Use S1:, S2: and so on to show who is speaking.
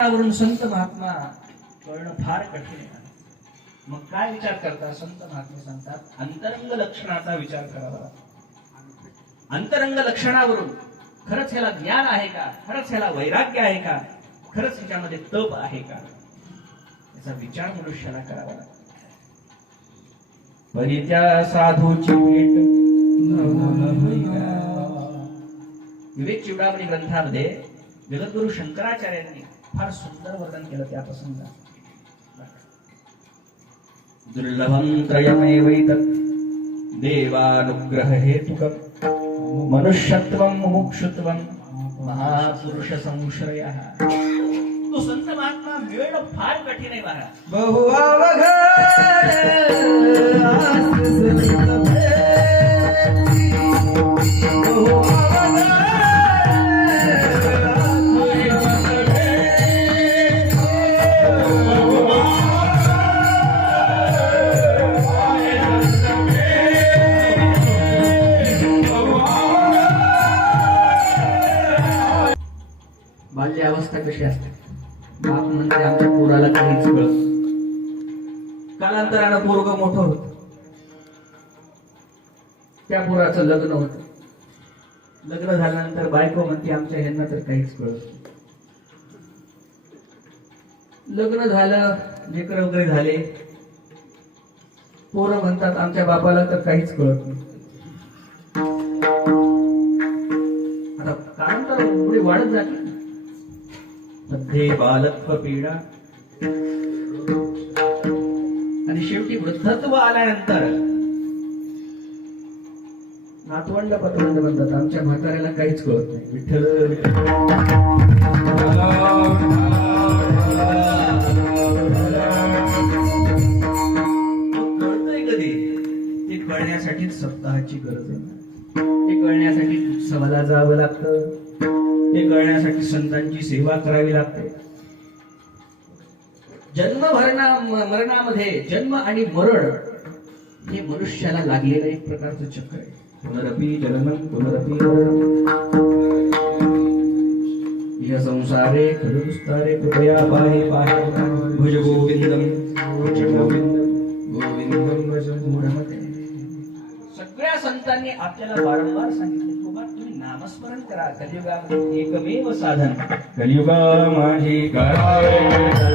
S1: त्यावरून संत महात्मा कळणं फार कठीण आहे. मग काय विचार करता? संत महात्मा सांगतात अंतरंग लक्षणाचा विचार करावा अंतरंग लक्षणावरून खरंच ह्याला ज्ञान आहे का? खरंच ह्याला वैराग्य आहे का? खरंच ह्याच्यामध्ये तप आहे का? याचा विचार मनुष्याला करावा लागतो. परित्या साधूची भेट विवेक चिवडामणी ग्रंथामध्ये जगद्गुरु शंकराचार्यांनी फार सुंदर वर्णन केलं त्या प्रसंगात दुर्लभम त्रयमेवैतत् देवानुग्रह हेतुकम् मनुष्यत्वं मुमुक्षुत्वं महापुरुष संश्रय तो संत महात्मा मिळणं फार कठीण आहे महाराज
S2: बहु
S1: अवस्था कशी असते? बाप म्हणजे आमच्या पोराला काहीच कळत कालांतरानं पोरग मोठं होत. त्या पोराचं लग्न होत. लग्न झाल्यानंतर बायको म्हणते आमच्या ह्यांना तर काहीच कळत नाही. लग्न झालं लेकर वगैरे झाले. पोरं म्हणतात आमच्या बापाला तर काहीच कळत नाही. आता कालांतर पुढे वाढत जाते. मध्ये बालत्व पीडा आणि शेवटी वृद्धत्व आल्यानंतर नातवंड पतवंड म्हणतात. आमच्या म्हाताऱ्याला काहीच कळत नाही. विठ्ठल विठ्ठल. कधी? ते कळण्यासाठी सप्ताहाची गरज आहे. ते कळण्यासाठी उत्सवाला जावं लागतं. ते कळण्यासाठी संतांची सेवा करावी लागते. जन्म भरणा मरणामध्ये जन्म आणि मरण हे मनुष्याला लागलेलं एक प्रकारचं चक्र आहे. पुनरपी जननम पुनरपी या संसारे खलु दुस्तारे कृपया पाहे पाहे भज गोविंदम भज गोविंदम सगळ्या संतांनी आपल्याला वारंवार सांगितले. करा. कलियुगा एकमेव साधन. कलियुगा माझी करावे